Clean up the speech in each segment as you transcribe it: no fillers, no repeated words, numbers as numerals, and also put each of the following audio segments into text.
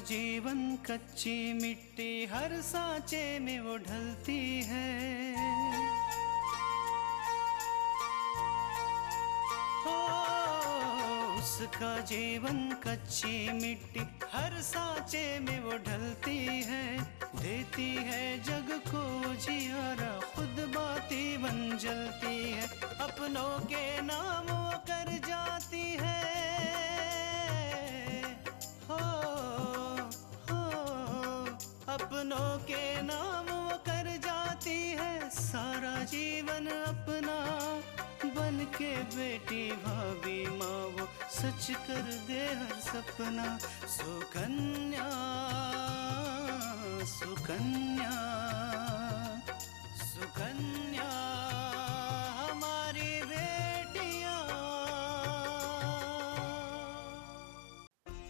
जीवन कच्ची मिट्टी हर सांचे में वो ढलती है। हो उसका जीवन कच्ची मिट्टी हर सांचे में वो ढलती है। देती है जग को जियारा खुद बाती बन जलती है। अपनों के नाम वो कर जाती है। अपनों के नाम वो कर जाती है। सारा जीवन अपना बन के बेटी भाभी माँ वो सच कर दे हर सपना। सुकन्या सुकन्या सुकन्या हमारी बेटियाँ।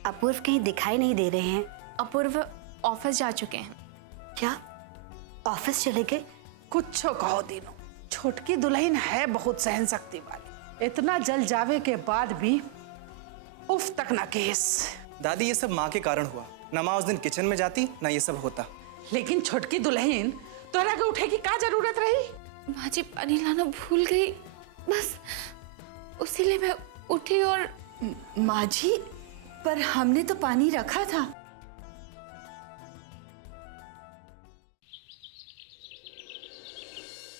अपूर्व कहीं दिखाई नहीं दे रहे हैं। अपूर्व ऑफिस जा चुके हैं। क्या ऑफिस चले गए? कुछ कहो दीनू, छोटकी दुल्हन है बहुत सहन शक्ति वाली। इतना जल जावे के बाद भी उफ तक ना केस। दादी ये सब माँ के कारण हुआ, ना माँ उस दिन किचन में जाती ना ये सब होता। लेकिन छोटकी दुल्हन तोरा के उठे की क्या जरूरत रही? माँ जी पानी लाना भूल गई, बस उसीलिए मैं उठी। और माँ जी, पर हमने तो पानी रखा था।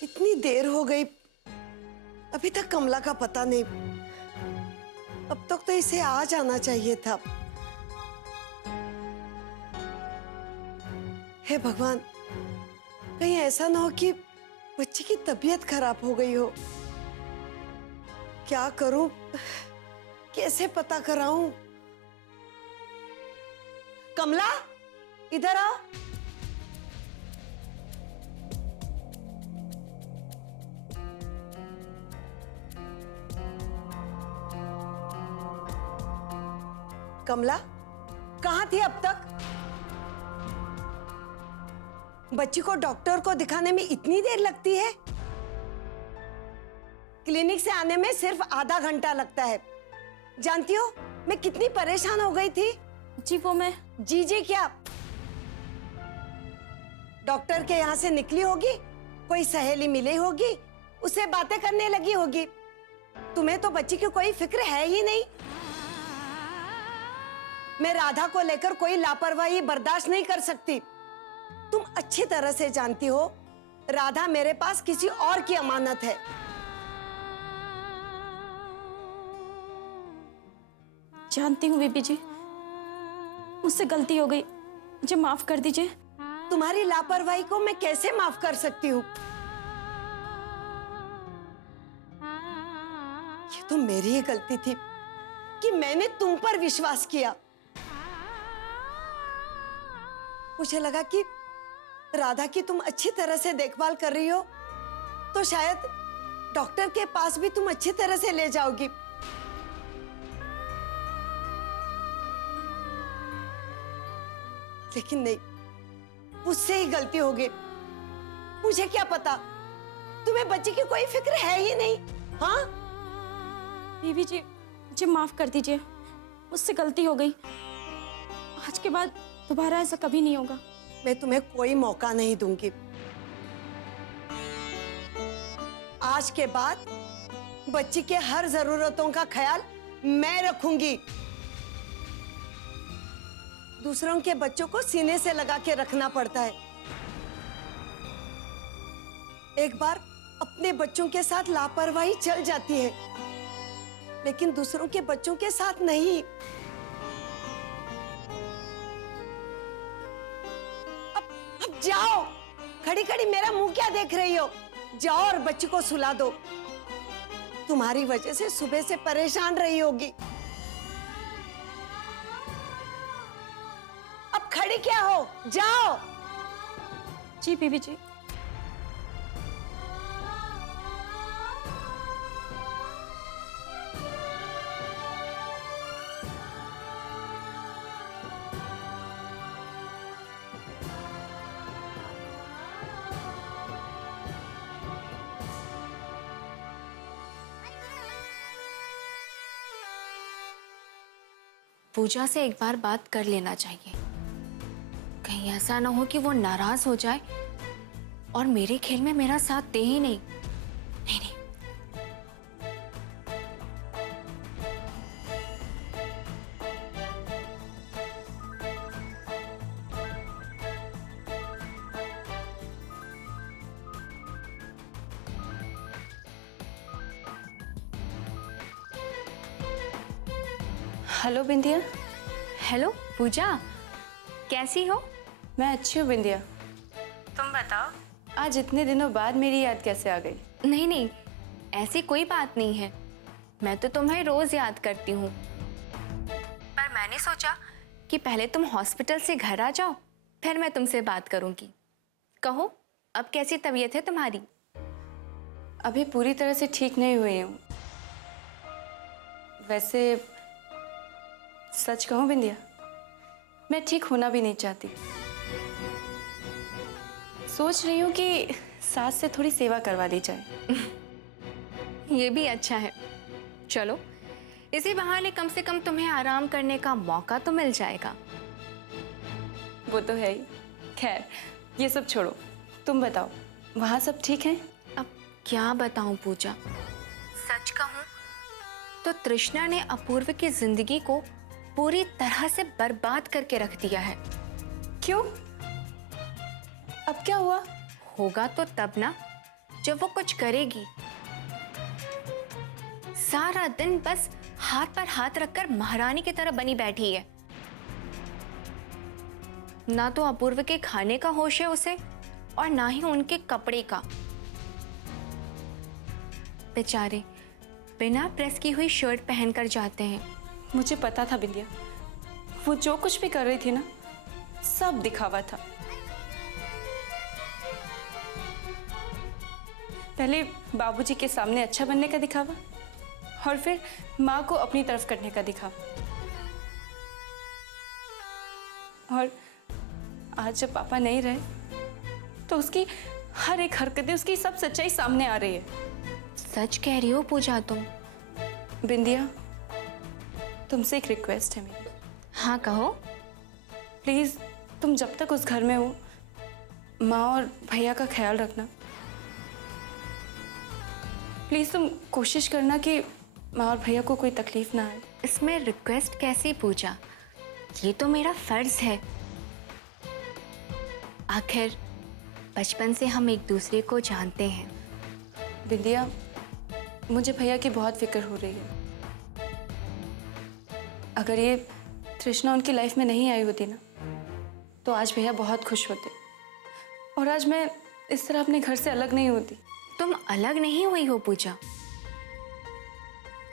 इतनी देर हो गई, अभी तक कमला का पता नहीं। अब तक तो इसे आ जाना चाहिए था। हे भगवान, कहीं ऐसा ना हो कि बच्ची की तबीयत खराब हो गई हो। क्या करूं, कैसे पता कराऊं? कमला, इधर आओ। कमला, कहाँ थी अब तक? बच्ची को डॉक्टर को दिखाने में इतनी देर लगती है? क्लिनिक से आने में सिर्फ आधा घंटा लगता है। जानती हो मैं कितनी परेशान हो गई थी। जी वो मैं जी क्या? डॉक्टर के यहाँ से निकली होगी, कोई सहेली मिली होगी, उससे बातें करने लगी होगी। तुम्हें तो बच्ची की कोई फिक्र है ही नहीं। मैं राधा को लेकर कोई लापरवाही बर्दाश्त नहीं कर सकती। तुम अच्छी तरह से जानती हो राधा मेरे पास किसी और की अमानत है। जानती हूँ बीबी जी, मुझसे गलती हो गई, मुझे माफ कर दीजिए। तुम्हारी लापरवाही को मैं कैसे माफ कर सकती हूँ? ये तो मेरी ही गलती थी कि मैंने तुम पर विश्वास किया। मुझे लगा कि राधा की तुम अच्छी तरह से देखभाल कर रही हो तो शायद डॉक्टर के पास भी तुम अच्छी तरह से ले जाओगी। लेकिन नहीं, मुझसे ही गलती हो गई। मुझे क्या पता, तुम्हें बच्ची की कोई फिक्र है ही नहीं। हाँ बीबी जी मुझे माफ कर दीजिए, मुझसे गलती हो गई। आज के बाद दोबारा ऐसा कभी नहीं होगा। मैं तुम्हें कोई मौका नहीं दूंगी। आज के बाद बच्ची के हर जरूरतों का ख्याल मैं रखूंगी। दूसरों के बच्चों को सीने से लगा के रखना पड़ता है। एक बार अपने बच्चों के साथ लापरवाही चल जाती है, लेकिन दूसरों के बच्चों के साथ नहीं। अब जाओ, खड़ी खड़ी मेरा मुंह क्या देख रही हो? जाओ और बच्ची को सुला दो। तुम्हारी वजह से सुबह से परेशान रही होगी। अब खड़ी क्या हो, जाओ। जी बीबी जी। पूजा से एक बार बात कर लेना चाहिए। कहीं ऐसा ना हो कि वो नाराज हो जाए और मेरे खेल में मेरा साथ दे ही नहीं। नहीं नहीं। हेलो बिंदिया। हेलो पूजा, कैसी हो? मैं अच्छी हूँ बिंदिया। तुम बताओ, आज इतने दिनों बाद मेरी याद कैसे आ गई? नहीं नहीं, ऐसी कोई बात नहीं है। मैं तो तुम्हें रोज याद करती हूँ, पर मैंने सोचा कि पहले तुम हॉस्पिटल से घर आ जाओ, फिर मैं तुमसे बात करूँगी। कहो, अब कैसी तबीयत है तुम्हारी? अभी पूरी तरह से ठीक नहीं हुई हूँ। वैसे सच कहूँ बिंदिया, मैं ठीक होना भी नहीं चाहती। सोच रही हूँ कि सास से थोड़ी सेवा करवा ली जाए। ये भी अच्छा है। चलो, इसी बहाने कम से कम तुम्हें आराम करने का मौका तो मिल जाएगा। वो तो है ही। खैर, ये सब छोड़ो, तुम बताओ, वहाँ सब ठीक है? अब क्या बताऊं पूजा, सच कहूं तो तृष्णा ने अपूर्व की जिंदगी को पूरी तरह से बर्बाद करके रख दिया है। क्यों? अब क्या हुआ? होगा तो तब ना, जब वो कुछ करेगी। सारा दिन बस हाथ पर हाथ रखकर महारानी की तरह बनी बैठी है। ना तो अपूर्व के खाने का होश है उसे, और ना ही उनके कपड़े का। बेचारे बिना प्रेस की हुई शर्ट पहनकर जाते हैं। मुझे पता था बिंदिया, वो जो कुछ भी कर रही थी ना, सब दिखावा था। पहले बाबूजी के सामने अच्छा बनने का दिखावा, और फिर माँ को अपनी तरफ करने का दिखावा। और आज जब पापा नहीं रहे, तो उसकी हर एक हरकतें, उसकी सब सच्चाई सामने आ रही है। सच कह रही हो पूजा तुम? बिंदिया, तुमसे एक रिक्वेस्ट है मेरी। हाँ कहो। प्लीज, तुम जब तक उस घर में हो, माँ और भैया का ख्याल रखना। प्लीज तुम कोशिश करना कि माँ और भैया को कोई तकलीफ ना आए। इसमें रिक्वेस्ट कैसी पूजा? ये तो मेरा फर्ज है। आखिर बचपन से हम एक दूसरे को जानते हैं। बिंदिया, मुझे भैया की बहुत फिक्र हो रही है। अगर ये तृष्णा उनकी लाइफ में नहीं आई होती ना, तो आज भैया बहुत खुश होते, और आज मैं इस तरह अपने घर से अलग नहीं होती। तुम अलग नहीं हुई हो पूजा,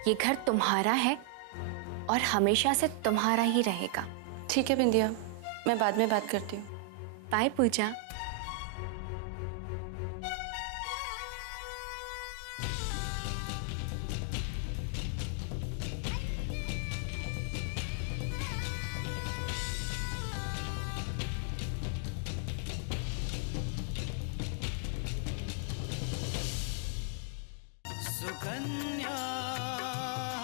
ये घर तुम्हारा है और हमेशा से तुम्हारा ही रहेगा। ठीक है बिंदिया, मैं बाद में बात करती हूँ। बाय पूजा। सुकन्या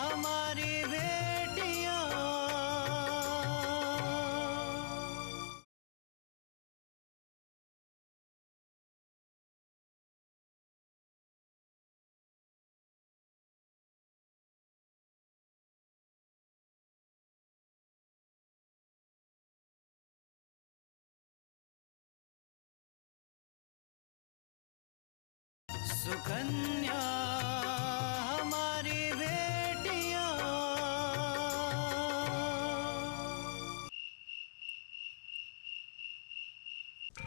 हमारी बेटियां। सुकन्या हमारी बेटियां।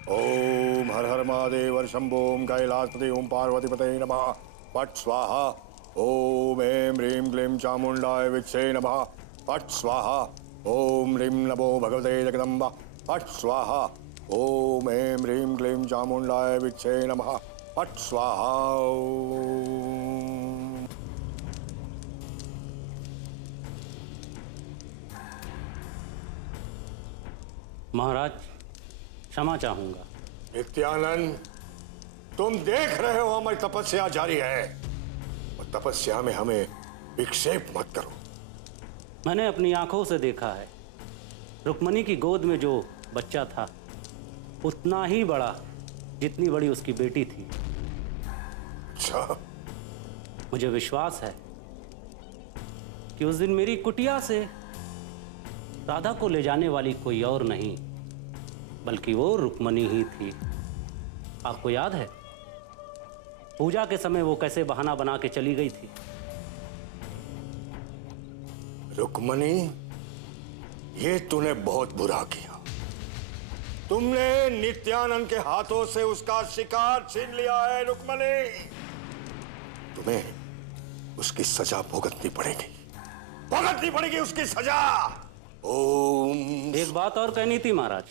ओम हर हर महादेव शंभो कैलासपति ओम पार्वतीपते नमः पट स्वाहा। ओम ऐं ह्रीं क्लीं चामुंडाय विच्चे नमः पट स्वाहा। ओम ह्रीं नमो भगवते जगदम्बा पट स्वाहा। ओम ऐं ह्रीं क्लीं चामुंडाय विच्चे नमः पट स्वाहा। महाराज, क्षमा चाहूंगा। नित्यानंद, तुम देख रहे हो हमारी तपस्या जारी है, और तपस्या में हमें विक्षेप मत करो। मैंने अपनी आंखों से देखा है, रुक्मणी की गोद में जो बच्चा था उतना ही बड़ा जितनी बड़ी उसकी बेटी थी। अच्छा, मुझे विश्वास है कि उस दिन मेरी कुटिया से राधा को ले जाने वाली कोई और नहीं बल्कि वो रुक्मणी ही थी। आपको याद है पूजा के समय वो कैसे बहाना बना के चली गई थी? रुक्मणी, ये तूने बहुत बुरा किया। तुमने नित्यानंद के हाथों से उसका शिकार छीन लिया है रुक्मणी। तुम्हें उसकी सजा भुगतनी पड़ेगी, भुगतनी पड़ेगी उसकी सजा। ओम। एक बात और कहनी थी महाराज।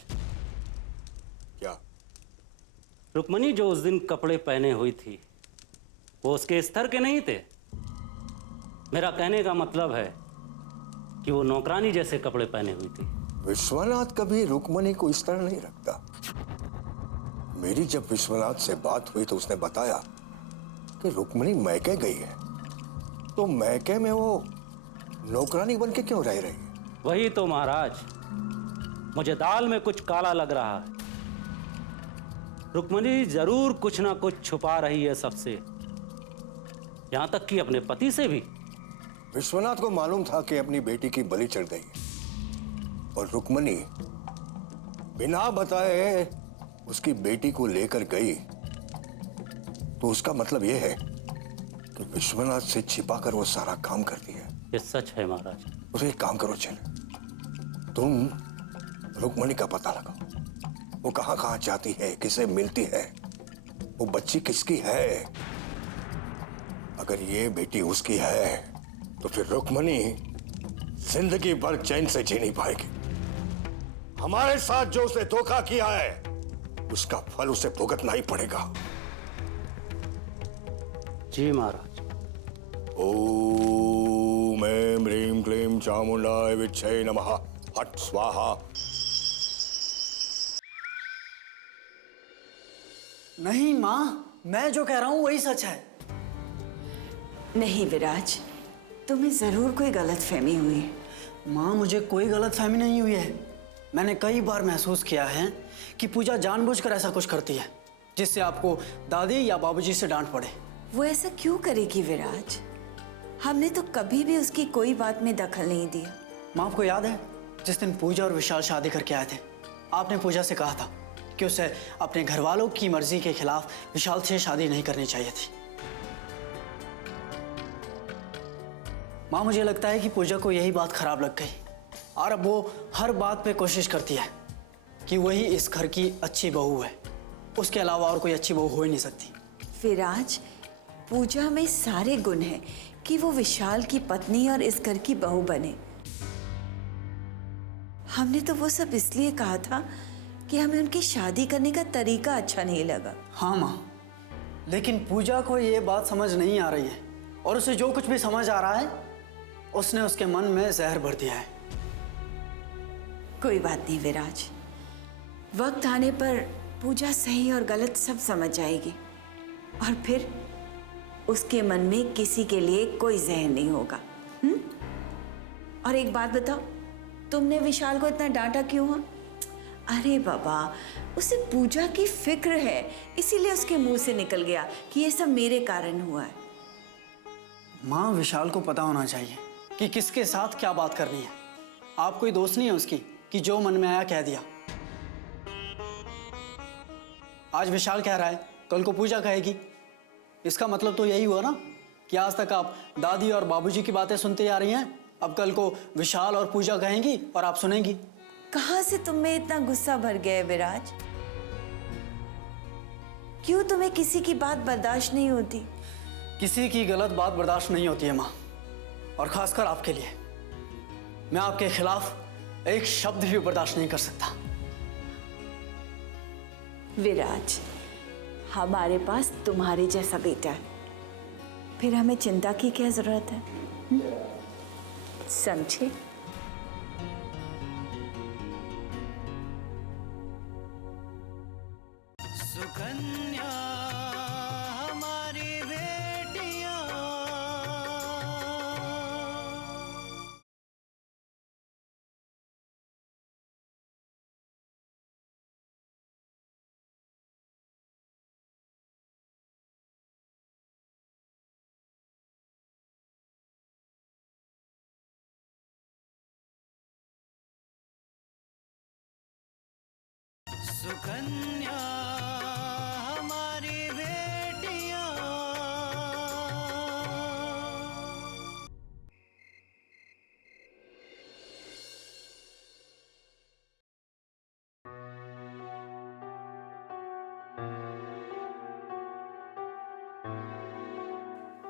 क्या? रुक्मणी जो उस दिन कपड़े पहने हुई थी वो उसके स्तर के नहीं थे। मेरा कहने का मतलब है कि वो नौकरानी जैसे कपड़े पहने हुई थी। विश्वनाथ कभी रुक्मणी को इस तरह नहीं रखता। मेरी जब विश्वनाथ से बात हुई तो उसने बताया कि रुक्मणी मैके गई है, तो मैके में वो नौकरानी बन के क्यों रह रही है? वही तो महाराज, मुझे दाल में कुछ काला लग रहा है। रुक्मणी जरूर कुछ ना कुछ छुपा रही है सबसे, यहां तक कि अपने पति से भी। विश्वनाथ को मालूम था कि अपनी बेटी की बलि चढ़ गई और रुक्मणी बिना बताए उसकी बेटी को लेकर गई, तो उसका मतलब यह है कि विश्वनाथ से छिपाकर वो सारा काम करती है। ये सच है महाराज। तो एक काम करो, चल तुम रुक्मणी का पता लगाओ। वो कहां कहां जाती है, किसे मिलती है, वो बच्ची किसकी है। अगर ये बेटी उसकी है तो फिर रुक्मणी जिंदगी भर चैन से जी नहीं पाएगी। हमारे साथ जो उसने धोखा किया है उसका फल उसे भुगतना ही पड़ेगा। जी महाराज। ओम ऐं ह्रीं क्लीं चामुंडाय विच्छे नमः। फट स्वाहा। नहीं माँ, मैं जो कह रहा हूँ वही सच है। नहीं विराज, तुम्हें जरूर कोई गलतफहमी हुई है। माँ, मुझे कोई गलतफहमी नहीं हुई है। मैंने कई बार महसूस किया है कि पूजा जानबूझकर ऐसा कुछ करती है जिससे आपको दादी या बाबूजी से डांट पड़े। वो ऐसा क्यों करेगी विराज? हमने तो कभी भी उसकी कोई बात में दखल नहीं दिया। माँ, आपको याद है जिस दिन पूजा और विशाल शादी करके आए थे, आपने पूजा से कहा था कि उसे अपने घर वालों की मर्जी के खिलाफ विशाल से शादी नहीं करनी चाहिए थी। माँ, मुझे लगता है कि पूजा को यही बात खराब लग गई और अब वो हर बात पे कोशिश करती है कि वही इस घर की अच्छी बहू है, उसके अलावा और कोई अच्छी बहू हो ही नहीं सकती। विराज, पूजा में सारे गुण हैं कि वो विशाल की पत्नी और इस घर की बहू बने। हमने तो वो सब इसलिए कहा था कि हमें उनकी शादी करने का तरीका अच्छा नहीं लगा। हाँ माँ, लेकिन पूजा को ये बात समझ नहीं आ रही है और उसे जो कुछ भी समझ आ रहा है उसने उसके मन में जहर भर दिया है। कोई बात नहीं विराज, वक्त आने पर पूजा सही और गलत सब समझ जाएगी और फिर उसके मन में किसी के लिए कोई जहर नहीं होगा। और एक बात बताओ, तुमने विशाल को इतना डांटा क्यों है? अरे बाबा, उसे पूजा की फिक्र है, इसीलिए उसके मुंह से निकल गया कि ये सब मेरे कारण हुआ है। माँ, विशाल को पता होना चाहिए कि किसके साथ क्या बात करनी है। आप कोई दोस्त नहीं है उसकी कि जो मन में आया कह दिया। आज विशाल कह रहा है, कल को पूजा कहेगी। इसका मतलब तो यही हुआ ना कि आज तक आप दादी और बाबूजी की बातें सुनते आ रही हैं, अब कल को विशाल और पूजा कहेंगी और आप सुनेंगी। कहाँ से तुम में इतना गुस्सा भर गया है विराज? क्यों तुम्हें किसी की बात बर्दाश्त नहीं होती? किसी की गलत बात बर्दाश्त नहीं होती है माँ, और खासकर आपके लिए। मैं आपके खिलाफ एक शब्द भी बर्दाश्त नहीं कर सकता। विराज, हमारे पास तुम्हारे जैसा बेटा है, फिर हमें चिंता की क्या जरूरत है? समझे? सुकन्या हमारी बेटियां।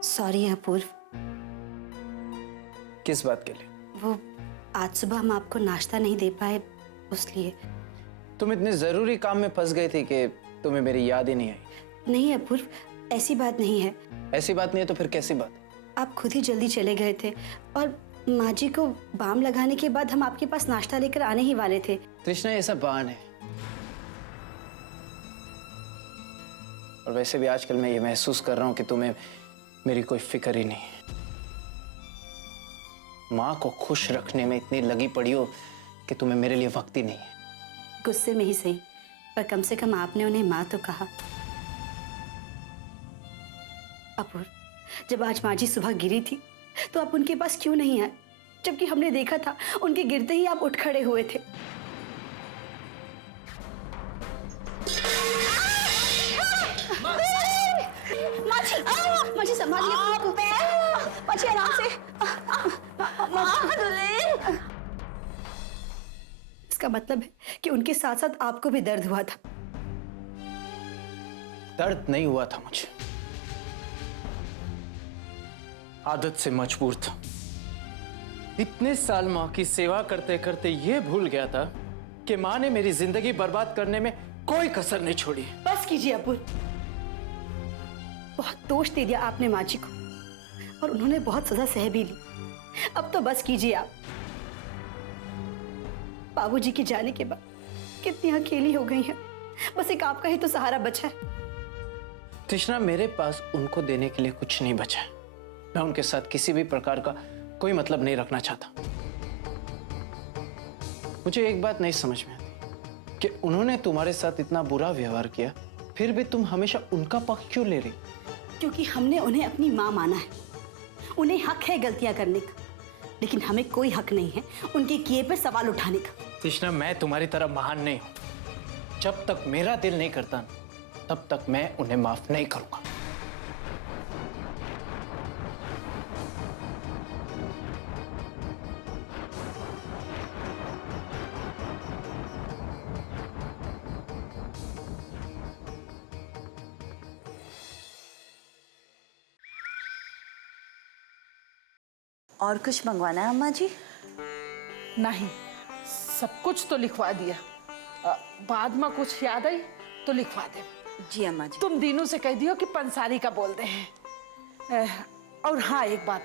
सॉरी अपूर्व, किस बात के लिए? वो आज सुबह हम आपको नाश्ता नहीं दे पाए उसलिए। तुम इतने जरूरी काम में फंस गई थी कि तुम्हें मेरी याद ही नहीं आई। नहीं अपूर्व, ऐसी बात नहीं है। ऐसी बात नहीं है तो फिर कैसी बात? आप खुद ही जल्दी चले गए थे और माँ जी को बाम लगाने के बाद हम आपके पास नाश्ता लेकर आने ही वाले थे। तृष्णा, ये सब बहाने है। और वैसे भी आजकल मैं ये महसूस कर रहा हूँ कि तुम्हें मेरी कोई फिक्र ही नहीं है। माँ को खुश रखने में इतनी लगी पड़ी हो कि तुम्हें मेरे लिए वक्त ही नहीं है। गुस्से में ही सही, पर कम से कम आपने उन्हें माँ तो कहा। अपूर्व, जब आज माँ जी सुबह गिरी थी तो आप उनके पास क्यों नहीं आए, जबकि हमने देखा था उनके गिरते ही आप उठ खड़े हुए थे। माँ जी संभालिए खुद को। माँ जी आराम से। इसका मतलब है कि उनके साथ साथ आपको भी दर्द हुआ था। दर्द नहीं हुआ था मुझे, आदत से मजबूर था। इतने साल माँ की सेवा करते करते ये भूल गया था कि माँ ने मेरी जिंदगी बर्बाद करने में कोई कसर नहीं छोड़ी। बस कीजिए अपूर्व, बहुत दोष दे दिया आपने माँ जी को और उन्होंने बहुत सजा सह भी ली। अब तो बस कीजिए आप। बाबूजी के जाने के बाद कितनी अकेली हो गई हैं, बस एक आपका ही तो सहारा बचा है। तृष्णा, मेरे पास उनको देने के लिए कुछ नहीं बचा है। मैं उनके साथ किसी भी प्रकार का कोई मतलब नहीं रखना चाहता। मुझे एक बात नहीं समझ में आती कि उन्होंने तुम्हारे साथ इतना बुरा व्यवहार किया, फिर भी तुम हमेशा उनका पक्ष क्यों ले रही? क्योंकि हमने उन्हें अपनी माँ माना है। उन्हें हक है गलतियां करने का, लेकिन हमें कोई हक नहीं है उनके किए पर सवाल उठाने का। तृष्णा, मैं तुम्हारी तरह महान नहीं हूं। जब तक मेरा दिल नहीं करता तब तक मैं उन्हें माफ नहीं करूंगा। और कुछ मंगवाना है अम्मा जी? नहीं, सब कुछ तो लिखवा दिया। बाद में कुछ याद आई तो लिखवा दे। जी अम्मा जी। तुम दीनू से कह दियो कि पंसारी का बोलते हैं। और हाँ, एक बात,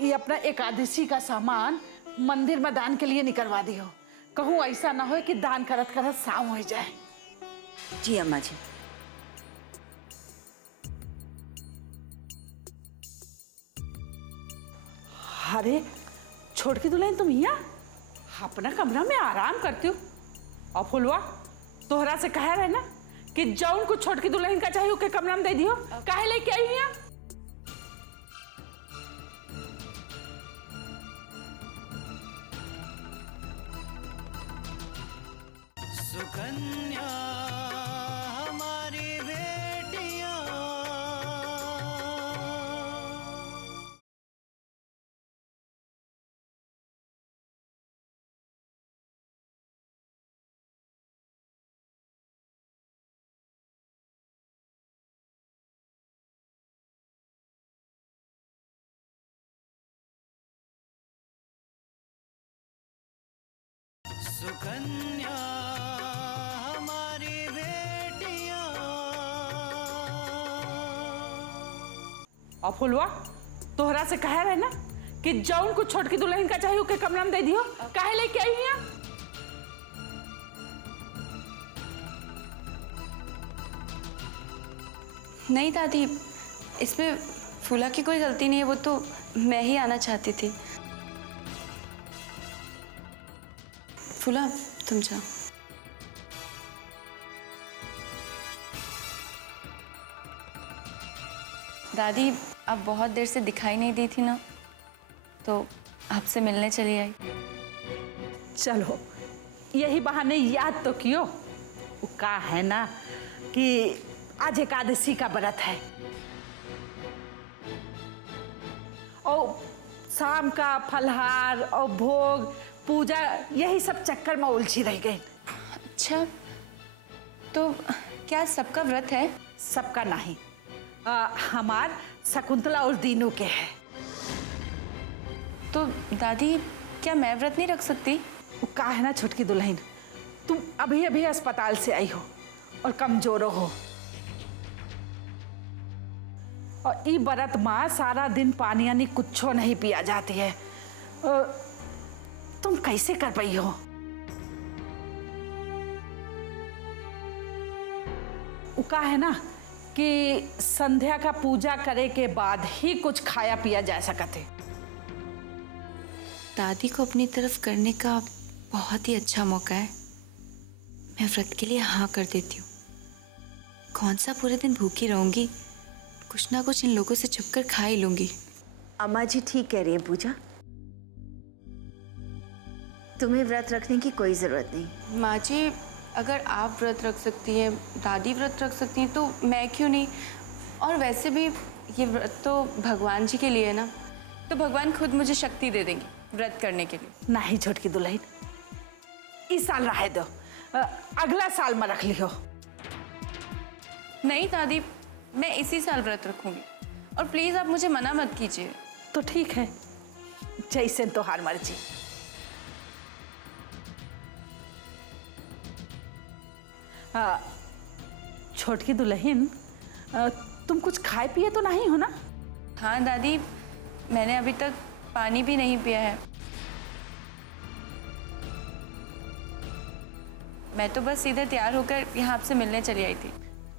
ये अपना एकादशी का सामान मंदिर में दान के लिए निकलवा दियो। कहूँ ऐसा ना हो कि दान करत करत शाम हो जाए। जी अम्मा जी। अरे छोटकी दुल्हन, तुम यहाँ अपना कमरा में आराम करती हो? और फुलवा, तोहरा से कह रहे ना कि जौन कुछ छोटकी दुल्हन का चाहिए उसके कमरा में दे दियो। काहे लेके आई यहाँ? सुकन्या हमारी बेटियां। सुकन्या हमारी बेटियां। और फुलवा, तोहरा से कह रहे ना कि जौन कुछ छोटकी दुल्हन का चाहिए उसके कमरा में दे दियो। काहे लेके आई यहाँ? नहीं दादी, इसमें फूला की कोई गलती नहीं है, वो तो मैं ही आना चाहती थी। फूला, तुम जाओ। दादी, आप बहुत देर से दिखाई नहीं दी थी ना, तो आपसे मिलने चली आई। चलो, यही बहाने याद तो कियो। वो का है ना कि आज एकादशी का व्रत है और शाम का फलहार और भोग पूजा यही सब चक्कर में उलझी रह गई। अच्छा, तो क्या सबका व्रत है? सबका नहीं, हमार शकुंतला और दीनू के है। तो दादी, क्या मैं व्रत नहीं रख सकती? वो का है ना छोटकी दुल्हन, तुम अभी अभी अस्पताल से आई हो और कमजोर हो, और ई व्रत माँ सारा दिन पानी यानी कुछो नहीं पिया जाती है। तुम कैसे कर पाई हो? वो का है ना कि संध्या का पूजा करे के बाद ही कुछ खाया पिया जा सकते। दादी को अपनी तरफ करने का बहुत ही अच्छा मौका है। मैं व्रत के लिए हाँ कर देती हूँ। कौन सा पूरे दिन भूखी रहूंगी, कुछ ना कुछ इन लोगों से छुपकर खा ही लूंगी। अम्मा जी ठीक कह रही हैं पूजा, तुम्हें व्रत रखने की कोई जरूरत नहीं। माँ जी, अगर आप व्रत रख सकती हैं, दादी व्रत रख सकती हैं, तो मैं क्यों नहीं? और वैसे भी ये व्रत तो भगवान जी के लिए है ना, तो भगवान खुद मुझे शक्ति दे देंगे व्रत करने के लिए। नहीं छोटकी दुल्हन, इस साल रहे दो, अगला साल में रख लियो। नहीं दादी, मैं इसी साल व्रत रखूंगी, और प्लीज आप मुझे मना मत कीजिए। तो ठीक है, जैसे तो हार मर्जी। छोटकी दुल्हन, तुम कुछ खाए पिए तो नहीं हो ना? हाँ दादी, मैंने अभी तक पानी भी नहीं पिया है। मैं तो बस सीधे तैयार होकर यहाँ आपसे मिलने चली आई थी।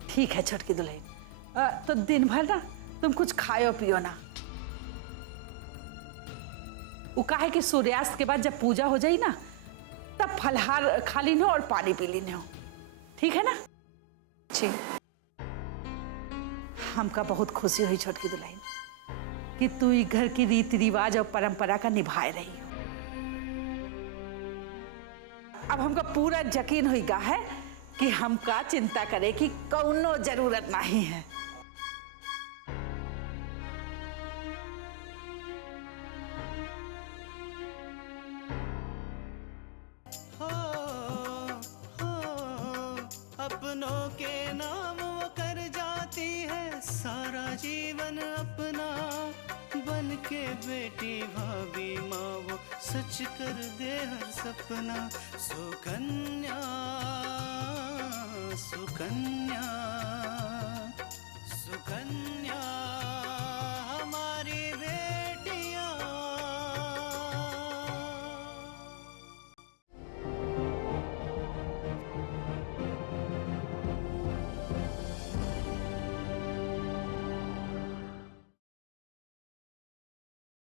ठीक है छोटकी दुल्हन, तो दिन भर ना तुम कुछ खाओ पियो ना। वो कहा कि सूर्यास्त के बाद जब पूजा हो जाई ना, तब फलहार खा लीने और पानी पी लीने हो, ठीक है ना? जी। हमका बहुत खुशी हुई छोटकी दुल्हन कि तू ही घर की रीति रिवाज और परंपरा का निभाए रही हो। अब हमका पूरा यकीन हुई गा है कि हमका चिंता करे की कौनो जरूरत नहीं है। अपनों के नाम वो कर जाती है सारा जीवन अपना, बन के बेटी भाभी माँ वो सच कर दे हर सपना। सुकन्या सुकन्या सुकन्या